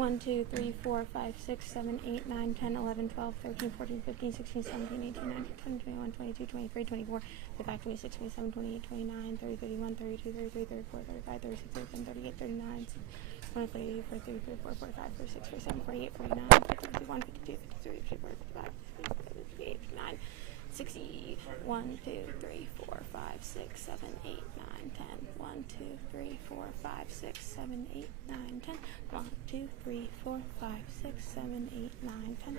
1, 2, 3, 4, 5, 6, 7, 8, 9, 10, 11, 12, 13, 14, 15, 16, 17, 18, 19, 20, 21, 22, 23, 24, 25, 26, 27, 28, 29, 30, 31, 32, 33, 34, 35, 36, 37, 38, 39, 40, 43, 44, 45, 46, 47, 48, 49, 50, 51, 52, 53, 54, 55, 56, 58, 59, 60, 1, 2, 3, 4, 5, 6, 7, 8, 9, 10, 1, 2, 3, 4, 5, 6, 7, 8, 9, 10, 1, 2, 3, 4, 5, 6, 7, 8, 9, 10.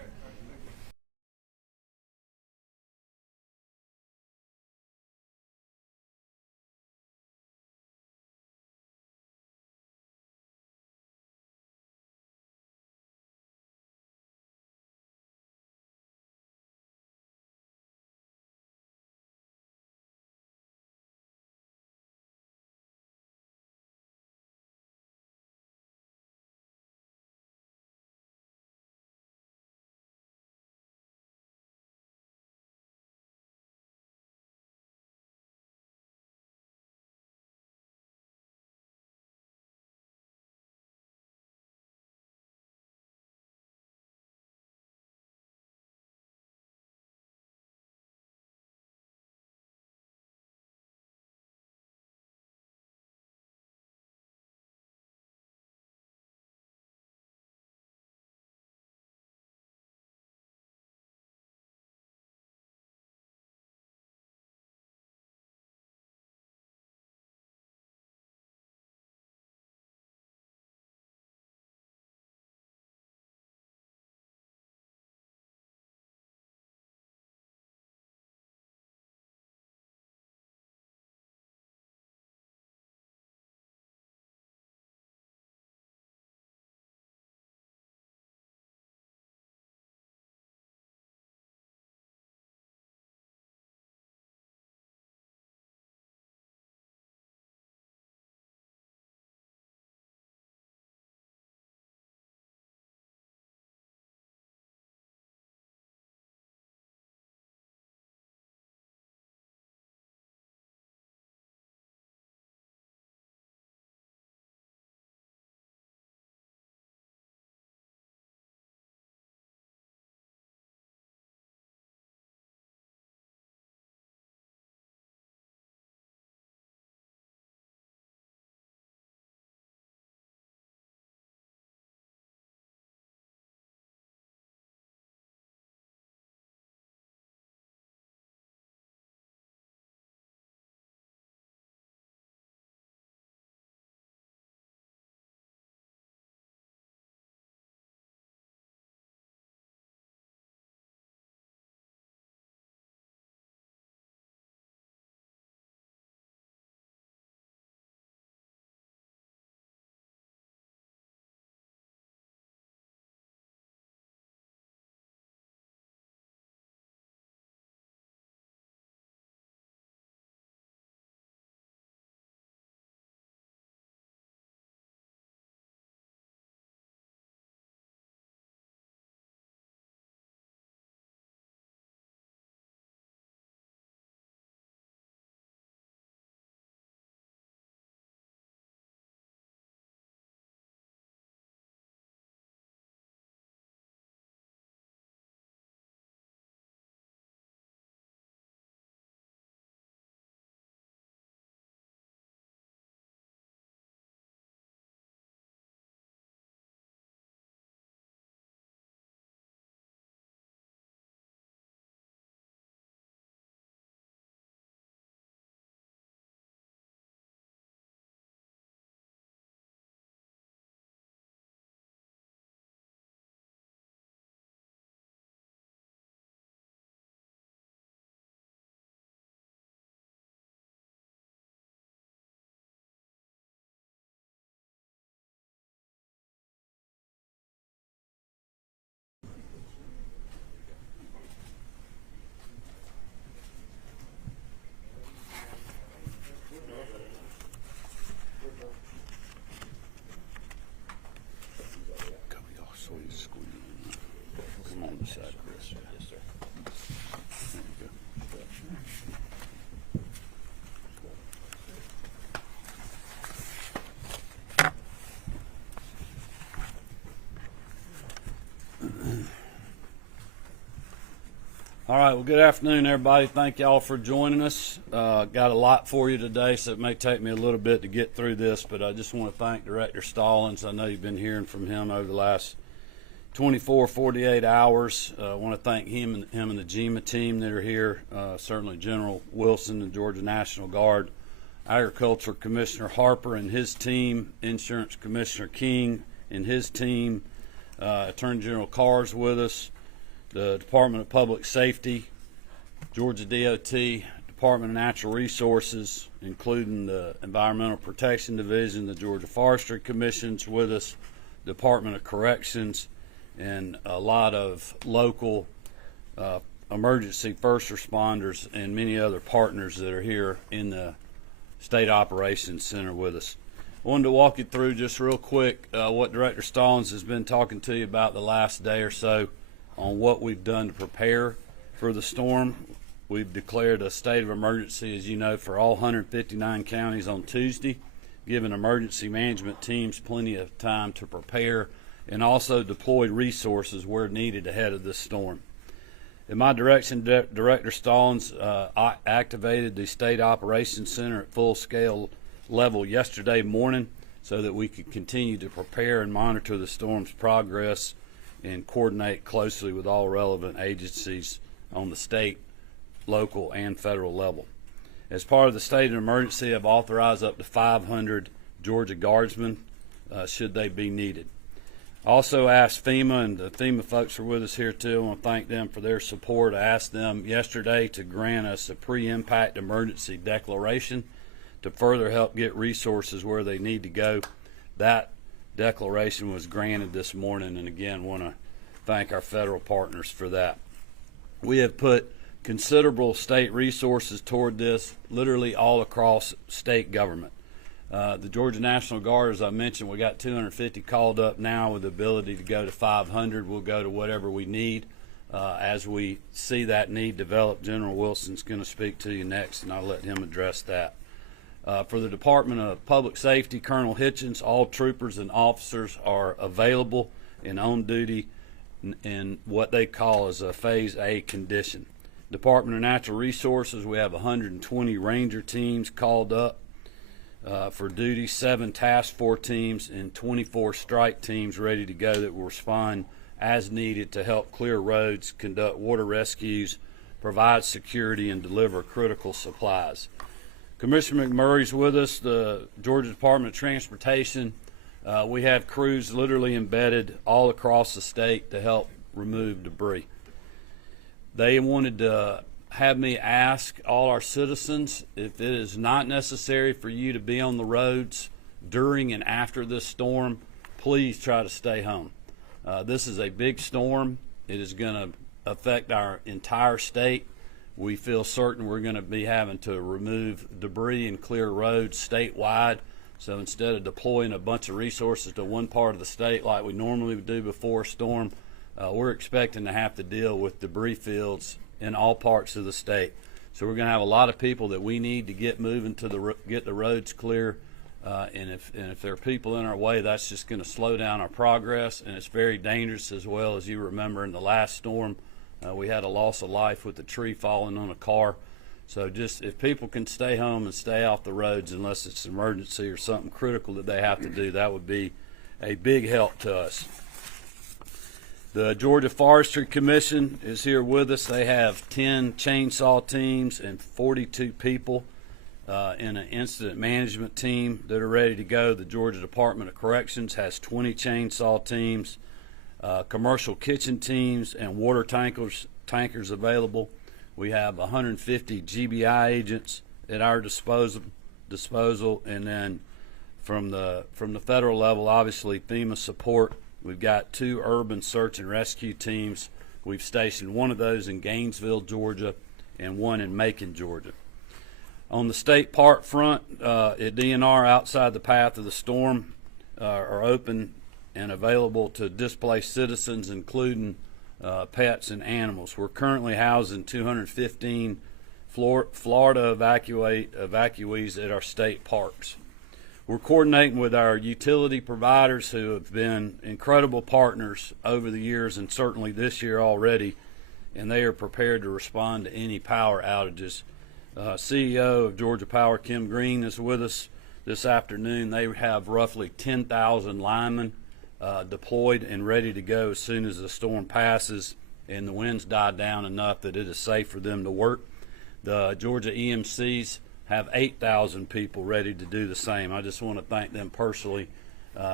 All right, well, good afternoon, everybody. Thank y'all for joining us. Got a lot for you today, so it may take me a little bit to get through this, but I just want to thank Director Stallings. I know you've been hearing from him over the last 24, 48 hours. I want to thank him and the GEMA team that are here, certainly General Wilson, the Georgia National Guard, Agriculture Commissioner Harper and his team, Insurance Commissioner King and his team, Attorney General Carr's with us, the Department of Public Safety, Georgia DOT, Department of Natural Resources, including the Environmental Protection Division, the Georgia Forestry Commission's with us, Department of Corrections, and a lot of local emergency first responders and many other partners that are here in the State Operations Center with us. I wanted to walk you through just real quick what Director Stallings has been talking to you about the last day or so on what we've done to prepare for the storm. We've declared a state of emergency, as you know, for all 159 counties on Tuesday, giving emergency management teams plenty of time to prepare and also deployed resources where needed ahead of this storm. In my direction, Director Stallings activated the State Operations Center at full-scale level yesterday morning so that we could continue to prepare and monitor the storm's progress and coordinate closely with all relevant agencies on the state, local, and federal level. As part of the state of emergency, I've authorized up to 500 Georgia Guardsmen should they be needed. Also asked FEMA, and the FEMA folks are with us here too. I want to thank them for their support. I asked them yesterday to grant us a pre-impact emergency declaration to further help get resources where they need to go. That declaration was granted this morning, and again want to thank our federal partners for that. We have put considerable state resources toward this, literally all across state government. The Georgia National Guard, as I mentioned, we got 250 called up now with the ability to go to 500. We'll go to whatever we need as we see that need develop. General Wilson's going to speak to you next, and I'll let him address that. For the Department of Public Safety, Colonel Hitchens, all troopers and officers are available and on duty in what they call as a Phase A condition. Department of Natural Resources, we have 120 ranger teams called up for duty, 7 task force teams, and 24 strike teams ready to go that will respond as needed to help clear roads, conduct water rescues, provide security, and deliver critical supplies. Commissioner McMurray's with us, the Georgia Department of Transportation. We have crews literally embedded all across the state to help remove debris. They wanted to have me ask all our citizens if it is not necessary for you to be on the roads during and after this storm, please try to stay home. This is a big storm. It is going to affect our entire state. We feel certain we're going to be having to remove debris and clear roads statewide. So instead of deploying a bunch of resources to one part of the state like we normally would do before a storm, we're expecting to have to deal with debris fields in all parts of the state. So we're going to have a lot of people that we need to get moving to get the roads clear. And if there are people in our way, that's just going to slow down our progress, and it's very dangerous as well. As you remember, in the last storm, we had a loss of life with a tree falling on a car. So just if people can stay home and stay off the roads unless it's an emergency or something critical that they have to do, that would be a big help to us. The Georgia Forestry Commission is here with us. They have 10 chainsaw teams and 42 people in an incident management team that are ready to go. The Georgia Department of Corrections has 20 chainsaw teams, commercial kitchen teams, and water tankers available. We have 150 GBI agents at our disposal, and then from the federal level, obviously FEMA support. We've got 2 urban search and rescue teams. We've stationed one of those in Gainesville, Georgia, and one in Macon, Georgia. On the state park front, at DNR outside the path of the storm are open and available to displaced citizens, including pets and animals. We're currently housing 215 Florida evacuees at our state parks. We're coordinating with our utility providers who have been incredible partners over the years and certainly this year already and they are prepared to respond to any power outages. CEO of Georgia Power, Kemp is with us this afternoon. They have roughly 10,000 linemen deployed and ready to go as soon as the storm passes and the winds die down enough that it is safe for them to work. The Georgia EMCs have 8,000 people ready to do the same. I just want to thank them personally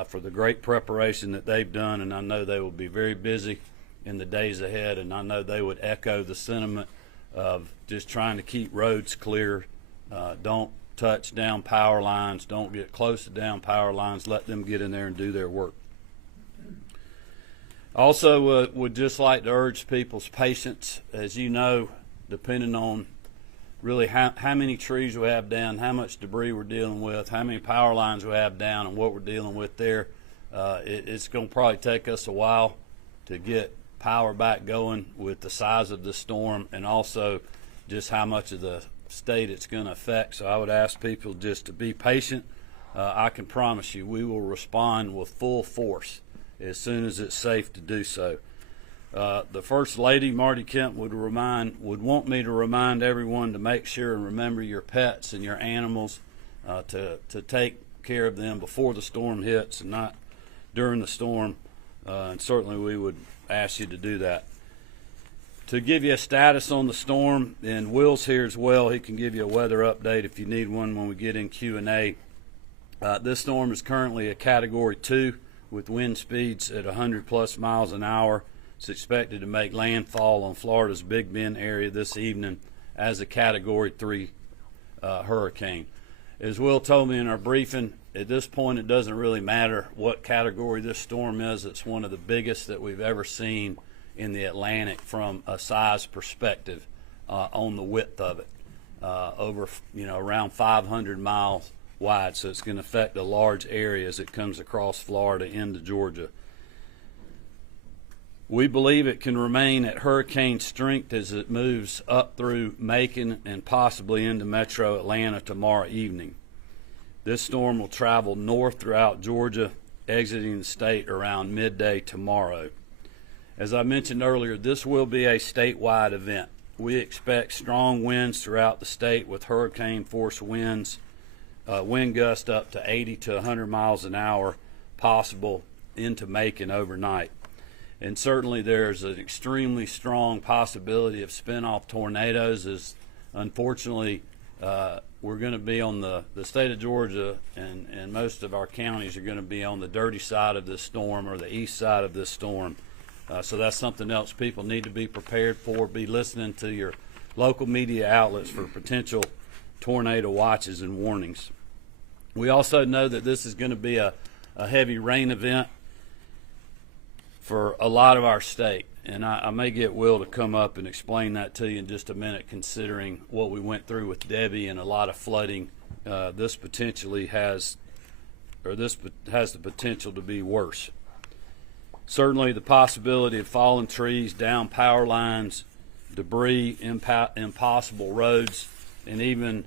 for the great preparation that they've done, and I know they will be very busy in the days ahead, and I know they would echo the sentiment of just trying to keep roads clear. Don't touch down power lines. Don't get close to down power lines. Let them get in there and do their work. Also, would just like to urge people's patience. As you know, depending on really how many trees we have down, how much debris we're dealing with, how many power lines we have down, and what we're dealing with there, it's going to probably take us a while to get power back going with the size of the storm, and also just how much of the state it's going to affect. So I would ask people just to be patient. I can promise you we will respond with full force as soon as it's safe to do so. The First Lady, Marty Kemp, would want me to remind everyone to make sure and remember your pets and your animals, to take care of them before the storm hits and not during the storm, and certainly we would ask you to do that. To give you a status on the storm, and Will's here as well, he can give you a weather update if you need one when we get in Q&A. This storm is currently a Category 2 with wind speeds at 100+ miles an hour. It's expected to make landfall on Florida's Big Bend area this evening as a Category 3 hurricane. As Will told me in our briefing, at this point it doesn't really matter what category this storm is. It's one of the biggest that we've ever seen in the Atlantic from a size perspective, on the width of it, over around 500 miles wide. So it's going to affect a large area as it comes across Florida into Georgia. We believe it can remain at hurricane strength as it moves up through Macon and possibly into metro Atlanta tomorrow evening. This storm will travel north throughout Georgia, exiting the state around midday tomorrow. As I mentioned earlier, this will be a statewide event. We expect strong winds throughout the state with hurricane force winds, wind gusts up to 80 to 100 miles an hour possible into Macon overnight. And certainly there's an extremely strong possibility of spin-off tornadoes, as unfortunately we're going to be on the state of Georgia, and most of our counties are going to be on the dirty side of this storm, or the east side of this storm. So that's something else people need to be prepared for. Be listening to your local media outlets for potential tornado watches and warnings. We also know that this is going to be a heavy rain event for a lot of our state, and I may get Will to come up and explain that to you in just a minute, considering what we went through with Debbie and a lot of flooding. This has the potential to be worse. Certainly the possibility of fallen trees, down power lines, debris, impossible roads, and even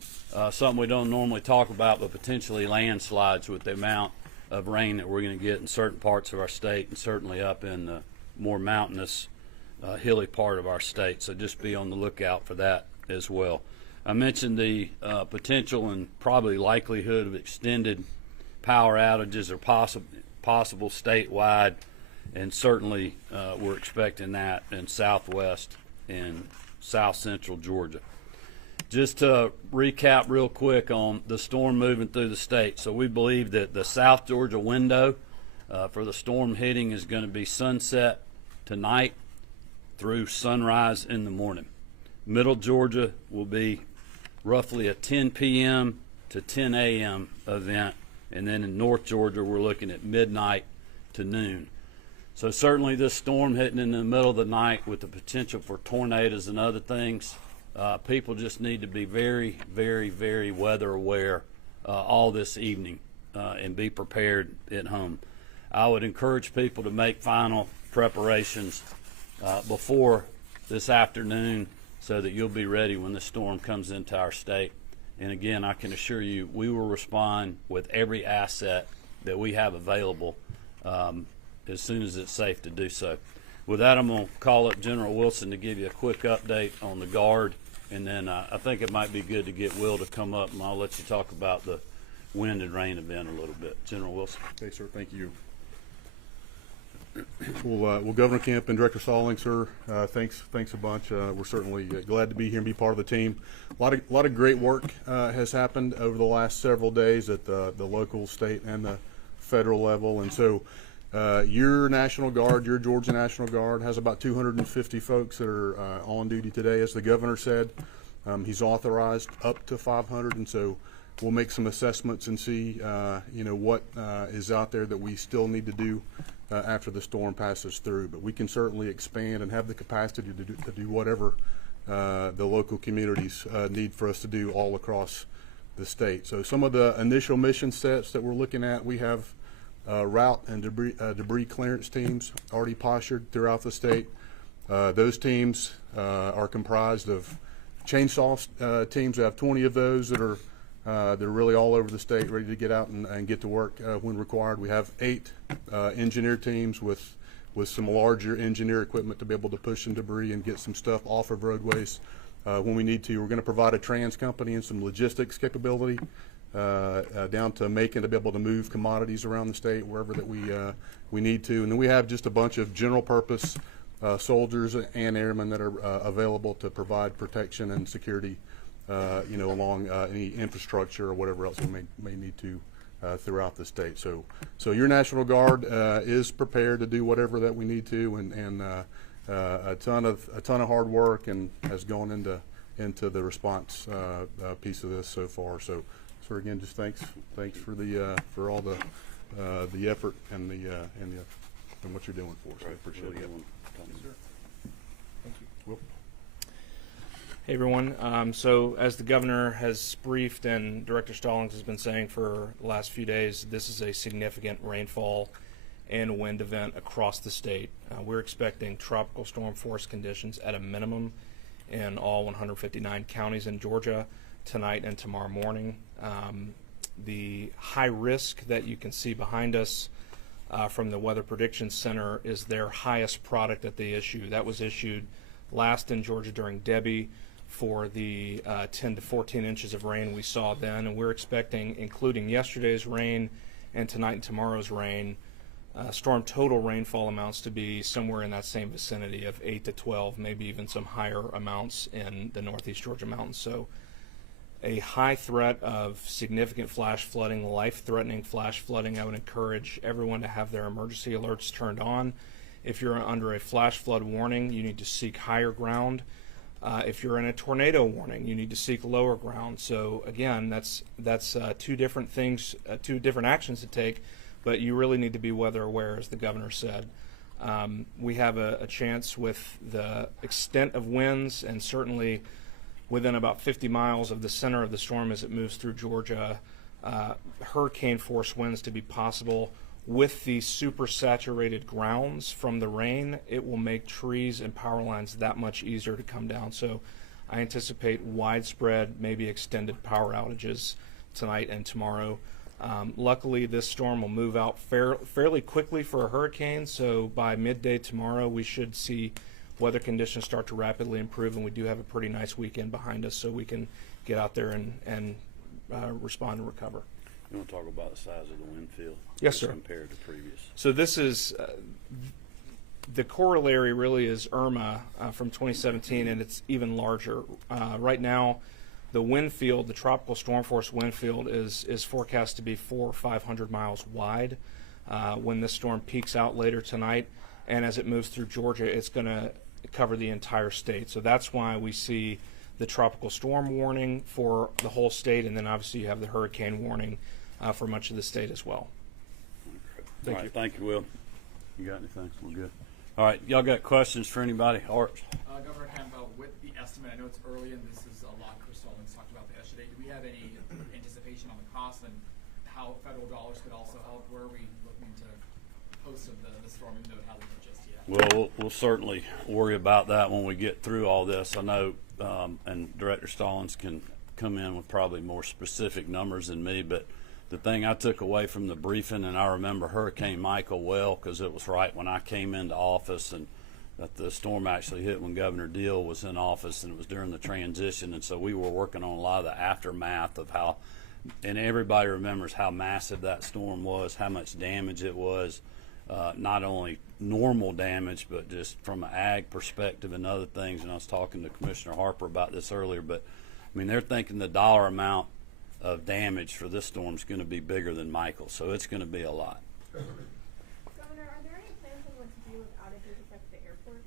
something we don't normally talk about, but potentially landslides with the amount of rain that we're going to get in certain parts of our state, and certainly up in the more mountainous, hilly part of our state. So just be on the lookout for that as well. I mentioned the potential and probably likelihood of extended power outages or possible statewide, and certainly we're expecting that in southwest and south central Georgia. Just to recap real quick on the storm moving through the state. So we believe that the South Georgia window for the storm hitting is going to be sunset tonight through sunrise in the morning. Middle Georgia will be roughly a 10 p.m. to 10 a.m. event. And then in North Georgia, we're looking at midnight to noon. So certainly this storm hitting in the middle of the night with the potential for tornadoes and other things, people just need to be very, very, very weather aware all this evening and be prepared at home. I would encourage people to make final preparations before this afternoon so that you'll be ready when the storm comes into our state. And again, I can assure you we will respond with every asset that we have available as soon as it's safe to do so. With that, I'm going to call up General Wilson to give you a quick update on the Guard, and then I think it might be good to get Will to come up, and I'll let you talk about the wind and rain event a little bit. General Wilson. Okay, sir. Thank you. Well, Governor Kemp and Director Stallings, sir, thanks a bunch. We're certainly glad to be here and be part of the team. A lot of great work has happened over the last several days at the local, state, and the federal level. And so your National Guard, your Georgia National Guard, has about 250 folks that are on duty today. As the governor said, he's authorized up to 500, and so we'll make some assessments and see what is out there that we still need to do after the storm passes through. But we can certainly expand and have the capacity to do whatever the local communities need for us to do all across the state. So some of the initial mission sets that we're looking at, we have route and debris clearance teams already postured throughout the state. Those teams are comprised of chainsaw teams. We have 20 of those that are they're really all over the state, ready to get out and get to work when required. We have 8 engineer teams with some larger engineer equipment to be able to push some debris and get some stuff off of roadways when we need to. We're going to provide a trans company and some logistics capability down to Macon to be able to move commodities around the state wherever that we need to. And then we have just a bunch of general purpose soldiers and airmen that are available to provide protection and security along any infrastructure or whatever else we may need to throughout the state. So your National Guard is prepared to do whatever that we need to, and a ton of hard work and has gone into the response piece of this so far. So again, just thanks for all the effort and what you're doing for us. I appreciate it. Thank you. Will? Hey everyone. So as the governor has briefed and Director Stallings has been saying for the last few days, this is a significant rainfall and wind event across the state. We're expecting tropical storm force conditions at a minimum in all 159 counties in Georgia tonight and tomorrow morning. The high risk that you can see behind us from the Weather Prediction Center is their highest product that they issue. That was issued last in Georgia during Debbie for the 10 to 14 inches of rain we saw then, and we're expecting, including yesterday's rain and tonight and tomorrow's rain, storm total rainfall amounts to be somewhere in that same vicinity of 8 to 12, maybe even some higher amounts in the northeast Georgia mountains. So a high threat of significant flash flooding, life-threatening flash flooding. I would encourage everyone to have their emergency alerts turned on. If you're under a flash flood warning, you need to seek higher ground. If you're in a tornado warning, you need to seek lower ground. So again, that's two different things, two different actions to take, but you really need to be weather aware, as the governor said. We have a chance with the extent of winds, and certainly within about 50 miles of the center of the storm as it moves through Georgia, hurricane force winds to be possible. With the super saturated grounds from the rain, it will make trees and power lines that much easier to come down. So I anticipate widespread, maybe extended power outages tonight and tomorrow. Luckily, this storm will move out fairly quickly for a hurricane, so by midday tomorrow we should see weather conditions start to rapidly improve, and we do have a pretty nice weekend behind us, so we can get out there and respond and recover. You want to talk about the size of the wind field? Yes, sir. Compared to previous. So this is the corollary really is Irma from 2017, and it's even larger. Right now, the wind field, the tropical storm force wind field, is forecast to be 400 or 500 miles wide when this storm peaks out later tonight. And as it moves through Georgia, it's going to cover the entire state. So that's why we see the tropical storm warning for the whole state, and then obviously you have the hurricane warning for much of the state as well. Thank you. Thank you, Will. You got anything? We're good. All right, y'all got questions for anybody? Art? Governor Kemp, with the estimate, I know it's early and this is a lot Chris Stallings talked about yesterday. Do we have any anticipation on the cost and how federal dollars could also help? Where are we looking to post of the storm, even though it hasn't hit just yet? Well, we'll certainly worry about that when we get through all this. I know, and Director Stallings can come in with probably more specific numbers than me, but the thing I took away from the briefing, and I remember Hurricane Michael well because it was right when I came into office, and that the storm actually hit when Governor Deal was in office, and it was during the transition, and so we were working on a lot of the aftermath of how, and everybody remembers how massive that storm was, how much damage it was, not only normal damage, but just from an ag perspective and other things. And I was talking to Commissioner Harper about this earlier, but I mean, they're thinking the dollar amount of damage for this storm is going to be bigger than Michael, so it's going to be a lot. Governor, are there any plans on what to do with outages affect the airports?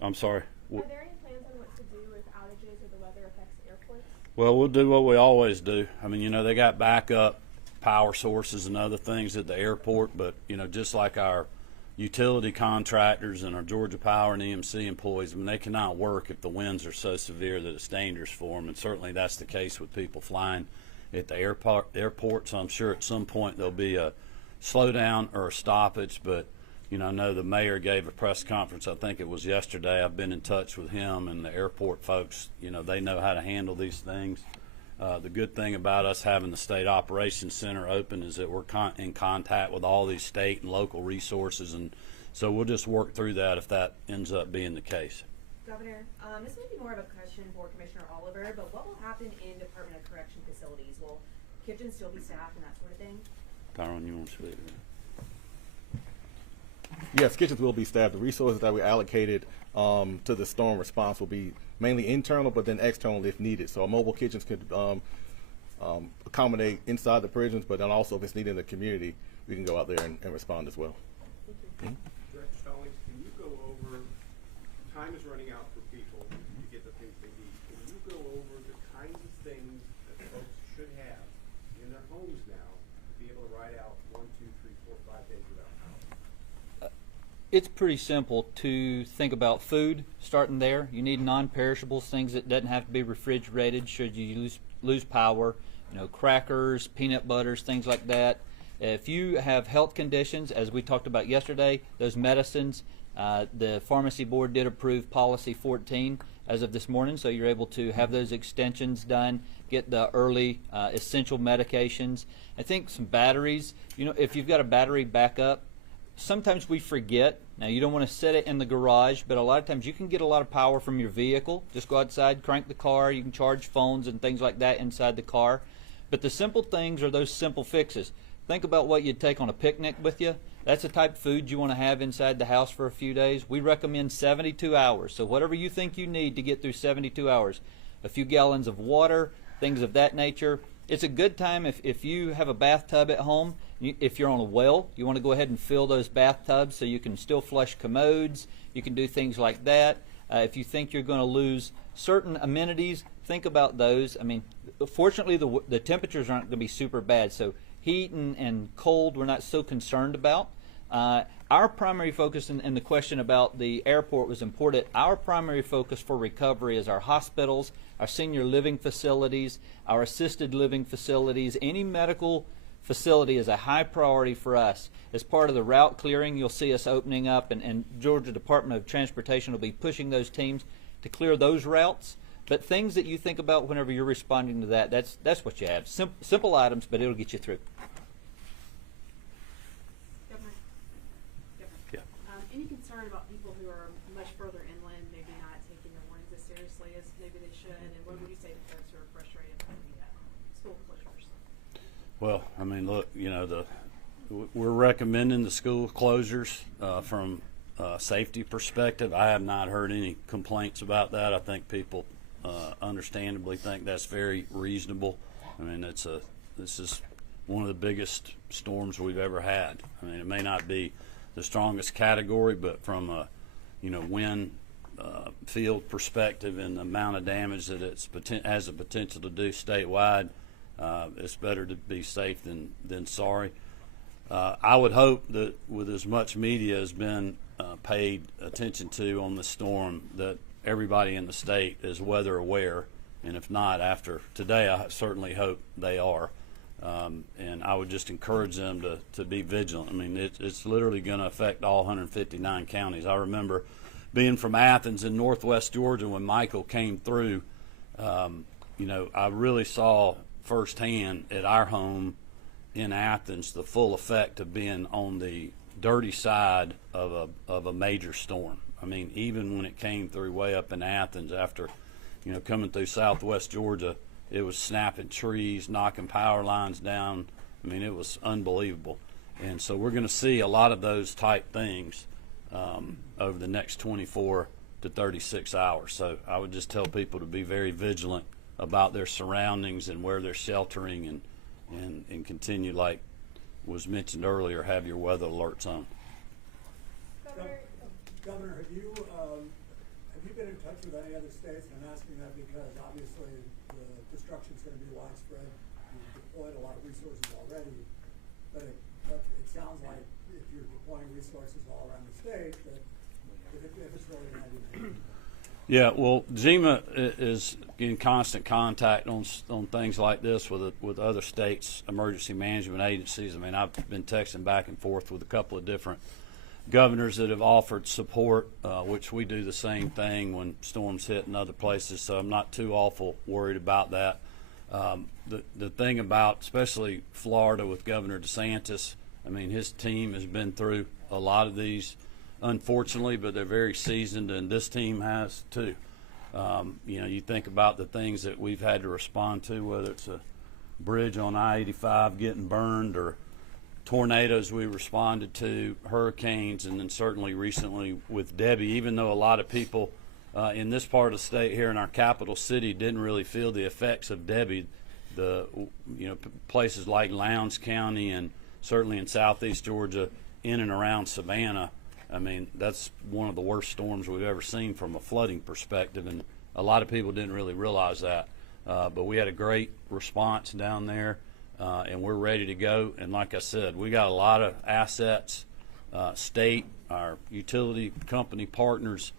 I'm sorry. Are there any plans on what to do if outages or the weather affects airports? Well, we'll do what we always do. I mean, you know, they got backup power sources and other things at the airport, but, you know, just like our utility contractors and our Georgia Power and EMC employees, I mean, they cannot work if the winds are so severe that it's dangerous for them, and certainly that's the case with people flying at the airport. So I'm sure at some point there'll be a slowdown or a stoppage, but, you know, I know the mayor gave a press conference, I think it was yesterday. I've been in touch with him and the airport folks. You know, they know how to handle these things. The good thing about us having the State Operations Center open is that we're in contact with all these state and local resources, and so we'll just work through that if that ends up being the case. Governor, this may be more of a question for Commissioner Oliver, but what will happen in Department of Correction facilities? Will kitchens still be staffed and that sort of thing? Tyrone, you want to speak? Yes, kitchens will be staffed. The resources that we allocated to the storm response will be mainly internal, but then external if needed. So mobile kitchens could accommodate inside the prisons, but then also if it's needed in the community, we can go out there and respond as well. Director Stallings, can you go over, time is running out for people to get the things they need. Can you go over the kinds of things that folks should have in their homes now to be able to ride out 1, 2, 3, 4, 5 days without power? It's pretty simple to think about food, starting there. You need non-perishables, things that doesn't have to be refrigerated should you lose power. You know, crackers, peanut butters, things like that. If you have health conditions, as we talked about yesterday, those medicines, the pharmacy board did approve policy 14 as of this morning, so you're able to have those extensions done, get the early essential medications. I think some batteries, you know, if you've got a battery backup, sometimes we forget. Now, you don't want to set it in the garage, but a lot of times you can get a lot of power from your vehicle. Just go outside, crank the car. You can charge phones and things like that inside the car. But the simple things are those simple fixes. Think about what you'd take on a picnic with you. That's the type of food you want to have inside the house for a few days. We recommend 72 hours. So whatever you think you need to get through 72 hours. A few gallons of water, things of that nature. It's a good time if you have a bathtub at home. If you're on a well, you want to go ahead and fill those bathtubs so you can still flush commodes. You can do things like that. If you think you're going to lose certain amenities, think about those. I mean, fortunately, the temperatures aren't going to be super bad, so heat and cold we're not so concerned about. Our primary focus, and the question about the airport was important, our primary focus for recovery is our hospitals, our senior living facilities, our assisted living facilities. Any medical facility is a high priority for us. As part of the route clearing, you'll see us opening up, and Georgia Department of Transportation will be pushing those teams to clear those routes. But things that you think about whenever you're responding to that, that's what you have. Simple items, but it'll get you through. Yeah. Any concern about people who are much further inland, maybe not taking their warnings as seriously as maybe they should? And what would you say to folks who are frustrated by the school closures? Well, I mean, look, you know, we're recommending the school closures from a safety perspective. I have not heard any complaints about that. I think people understandably think that's very reasonable. I mean, this is one of the biggest storms we've ever had. I mean, it may not be the strongest category, but from a, you know, wind field perspective and the amount of damage that it has the potential to do statewide, it's better to be safe than sorry. I would hope that with as much media has been paid attention to on the storm, that everybody in the state is weather aware, and if not, after today, I certainly hope they are. And I would just encourage them to be vigilant. I mean, it's literally going to affect all 159 counties. I remember being from Athens in northwest Georgia when Michael came through. You know, I really saw firsthand at our home in Athens the full effect of being on the dirty side of a major storm. I mean, even when it came through way up in Athens after, coming through southwest Georgia, it was snapping trees, knocking power lines down. I mean, it was unbelievable. And so we're going to see a lot of those type things over the next 24 to 36 hours. So I would just tell people to be very vigilant about their surroundings and where they're sheltering, and continue, like was mentioned earlier, have your weather alerts on. Governor, have you been in touch with any other states? And I'm asking that because obviously the destruction is going to be widespread. You've deployed a lot of resources already, but it sounds like if you're deploying resources all around the state, that if it's really going to be. Yeah, well, GEMA is in constant contact on things like this with other states' emergency management agencies. I mean, I've been texting back and forth with a couple of different governors that have offered support, which we do the same thing when storms hit in other places, so I'm not too awful worried about that. The thing about especially Florida with Governor DeSantis, I mean, his team has been through a lot of these, unfortunately, but they're very seasoned, and this team has too. You think about the things that we've had to respond to, whether it's a bridge on I-85 getting burned, or tornadoes we responded to, hurricanes, and then certainly recently with Debbie. Even though a lot of people in this part of the state here in our capital city didn't really feel the effects of Debbie, places like Lowndes County and certainly in southeast Georgia, in and around Savannah, I mean, that's one of the worst storms we've ever seen from a flooding perspective, and a lot of people didn't really realize that. But we had a great response down there, and we're ready to go. And like I said, we got a lot of assets, state, our utility company partners,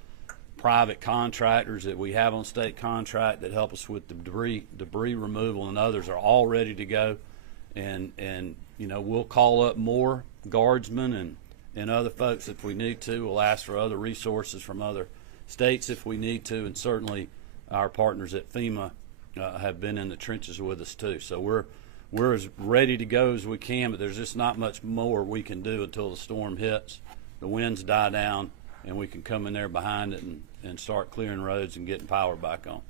private contractors that we have on state contract that help us with the debris removal, and others are all ready to go. And we'll call up more guardsmen and other folks if we need to. We'll ask for other resources from other states if we need to, and certainly our partners at FEMA have been in the trenches with us too. So we're as ready to go as we can, but there's just not much more we can do until the storm hits, the winds die down, and we can come in there behind it and start clearing roads and getting power back on.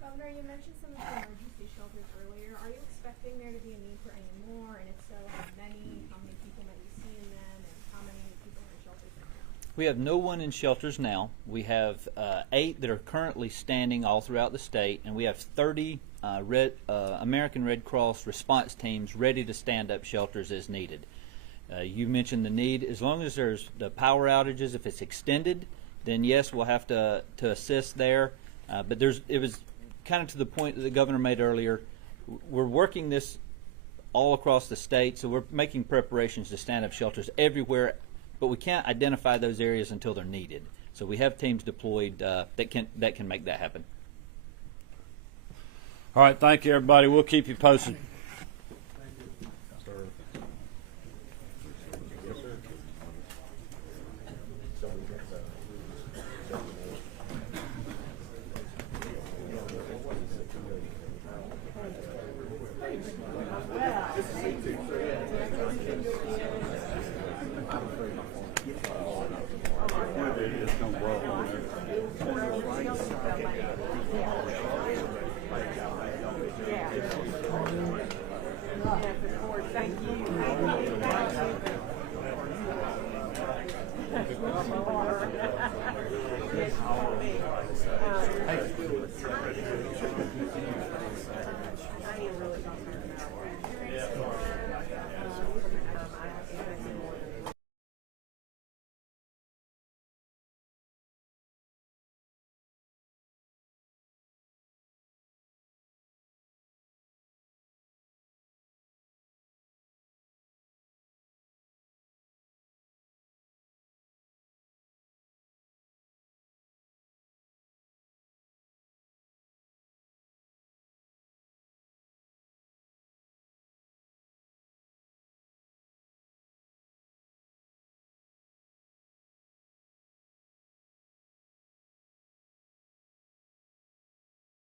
Governor, you mentioned some of the emergency shelters earlier. Are you expecting there to be a need for any more? And if so, how many people might you see in them, and how many people are in shelters right now? We have no one in shelters now. We have 8 that are currently standing all throughout the state, and we have 30 American Red Cross response teams ready to stand up shelters as needed. You mentioned the need. As long as there's the power outages, if it's extended, then yes, we'll have to assist there. But it was kind of to the point that the governor made earlier. We're working this all across the state, so we're making preparations to stand up shelters everywhere, but we can't identify those areas until they're needed. So we have teams deployed that can make that happen. All right, thank you, everybody. We'll keep you posted. I am really